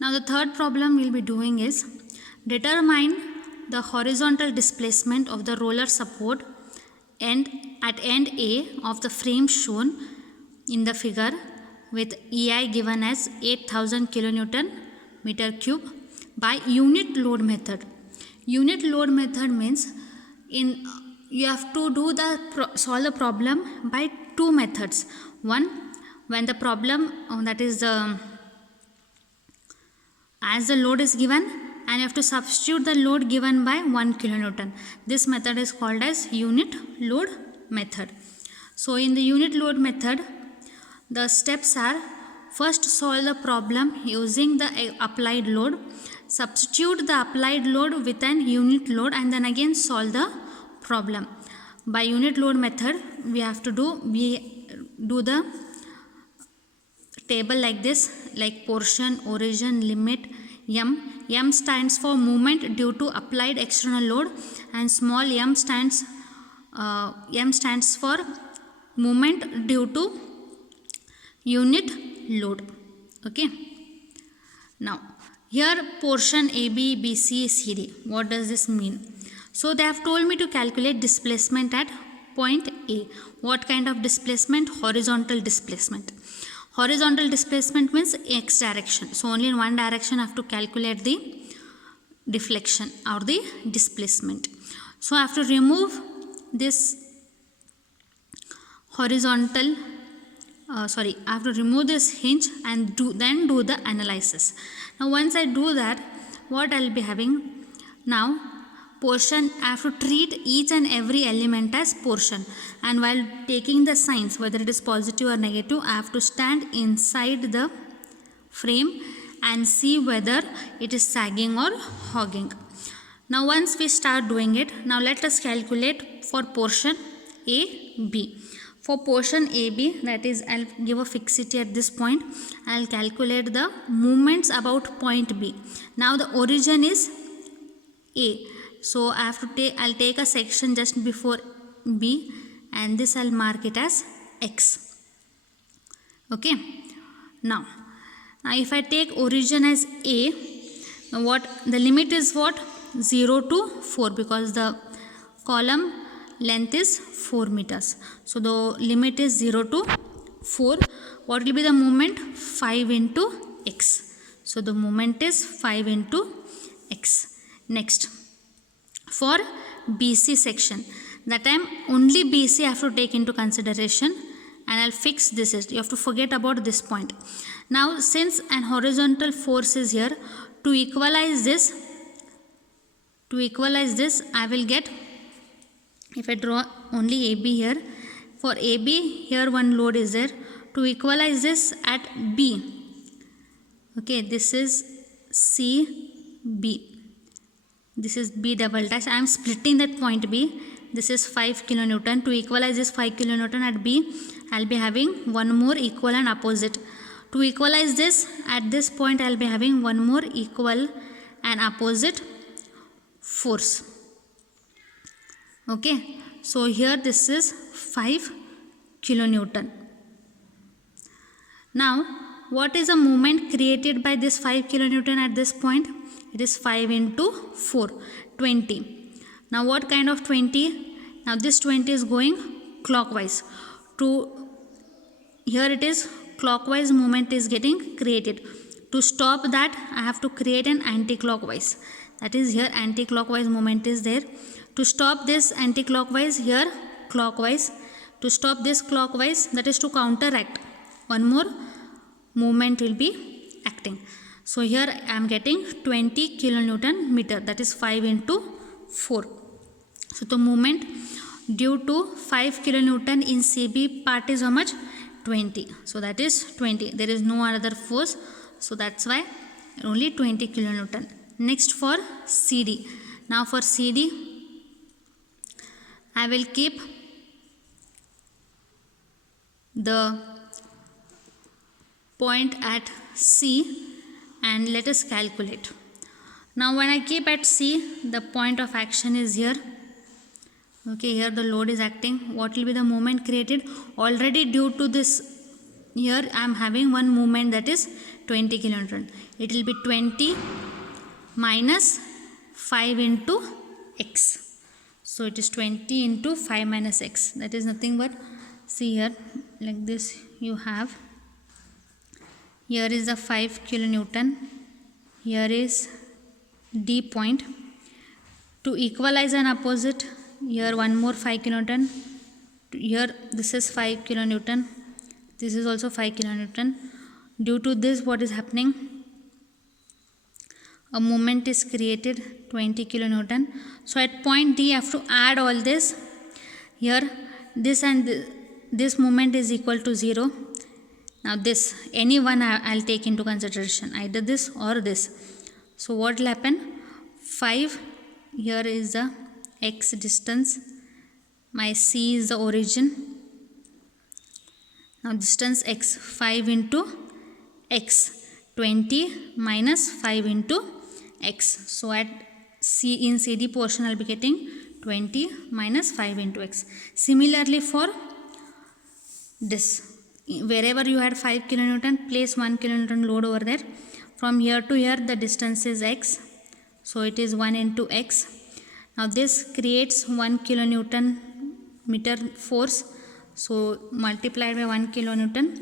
Now the third problem we'll be doing is determine the horizontal displacement of the roller support at end A of the frame shown in the figure with EI given as 8000 kilonewton meter cube by unit load method. Unit load method means you have to solve the problem by two methods. One, when the problem that is the as the load is given, and you have to substitute the load given by 1 kilonewton. This method is called as unit load method. So in the unit load method, the steps are: first, solve the problem using the applied load, substitute the applied load with an unit load, and then again solve the problem. By unit load method, we do the table like this, like portion, origin, limit, m stands for moment due to applied external load, and small m stands for moment due to unit load. Okay, now here portion AB, BC, CD. What does this mean? So they have told me to calculate displacement at point A. What kind of displacement? Horizontal displacement. Horizontal displacement means x direction. So only in one direction I have to calculate the deflection or the displacement. So I have to remove this horizontal, I have to remove this hinge and then do the analysis. Now once I do that, what I will be having now, portion, I have to treat each and every element as portion, and while taking the signs, whether it is positive or negative, I have to stand inside the frame and see whether it is sagging or hogging. Now once we start doing it, now let us calculate for portion AB. For portion AB, that is, I'll give a fixity at this point. I'll calculate the movements about point B. Now the origin is A. So I have to I'll take a section just before B, and this I'll mark it as X. Okay. Now if I take origin as A, what the limit is what? 0 to 4, because the column length is 4 meters. So the limit is 0 to 4. What will be the moment? 5 into X. So the moment is 5 into X. Next, for BC section, that time only BC I have to take into consideration, and I'll fix this. You have to forget about this point. Now since an horizontal force is here, to equalize this I will get, if I draw only AB here, for AB here one load is there. To equalize this at B, okay, this is CB. This is B double dash. I am splitting that point B. This is 5 kilonewton. To equalize this 5 kilonewton at B, I will be having one more equal and opposite. To equalize this at this point, I will be having one more equal and opposite force. Okay. So here this is 5 kilonewton. Now what is the moment created by this 5 kilonewton at this point? It is 5 into 4, 20. Now what kind of 20? Now this 20 is going clockwise. Here it is clockwise movement is getting created. To stop that, I have to create an anti-clockwise. That is, here anti-clockwise movement is there. To stop this anti-clockwise, here clockwise. To stop this clockwise, that is to counteract. One more movement will be acting. So here I am getting 20 kilonewton meter, that is 5 into 4. So the moment due to 5 kilonewton in CB part is how much? 20. So that is 20. There is no other force. So that's why only 20 kilonewton. Next for CD. Now for CD, I will keep the point at C and let us calculate. Now when I keep at C, the point of action is here. Okay, here the load is acting. What will be the moment created? Already due to this, here I am having one movement, that is 20 kilonewton. It will be 20 minus 5 into x. So it is 20 into 5 minus x. That is nothing but, see here, like this you have. Here is the 5 kilonewton. Here is D point. To equalize an opposite, here one more 5 kilonewton. Here this is 5 kilonewton. This is also 5 kilonewton. Due to this, what is happening? A moment is created, 20 kilonewton. So at point D, I have to add all this. Here, this and this moment is equal to 0. Now this, any one I'll take into consideration, either this or this. So what will happen? 5, here is the x distance. My C is the origin. Now distance x, 5 into x, 20 minus 5 into x. So at C, in CD portion, I'll be getting 20 minus 5 into x. Similarly for this, wherever you had 5 kilonewton, place 1 kilonewton load over there. From here to here, the distance is x. So it is 1 into x. Now this creates 1 kilonewton meter force. So multiplied by 1 kilonewton.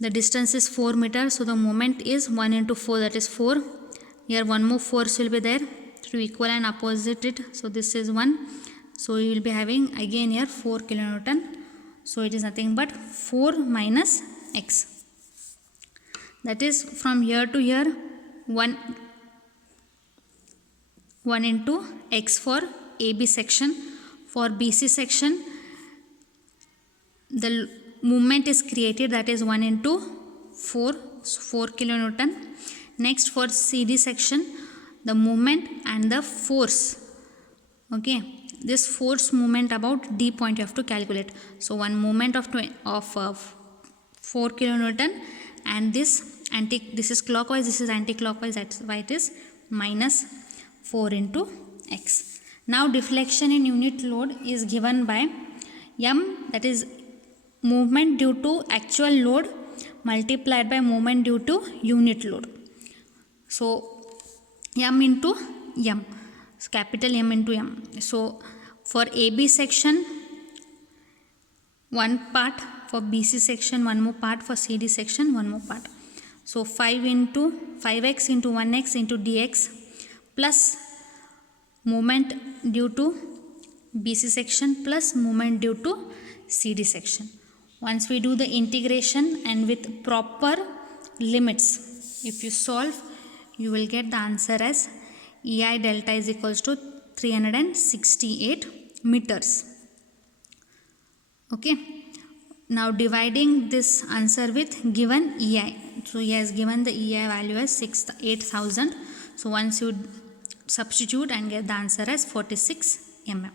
The distance is 4 meters. So the moment is 1 into 4, that is 4. Here one more force will be there to equal and opposite it. So this is 1. So you will be having again here 4 kilonewton. So it is nothing but 4 minus x. That is from here to here 1 into x for AB section. For BC section, the movement is created, that is 1 into 4, so 4 kilonewton. Next for CD section, the movement and the force. Okay, this force movement about D point you have to calculate. So one movement of 4 kilonewton, and this is clockwise, this is anti-clockwise, that's why it is minus 4 into x. Now deflection in unit load is given by m, that is movement due to actual load multiplied by movement due to unit load. So m into m, so capital M into m. So for AB section, one part, for BC section one more part, for CD section one more part. So 5x into 1x into dx plus movement due to BC section plus movement due to CD section. Once we do the integration and with proper limits, if you solve, you will get the answer as EI delta is equals to 368 meters. Okay. Now dividing this answer with given EI. So he has given the EI value as 8,000. So once you substitute and get the answer as 46 mm.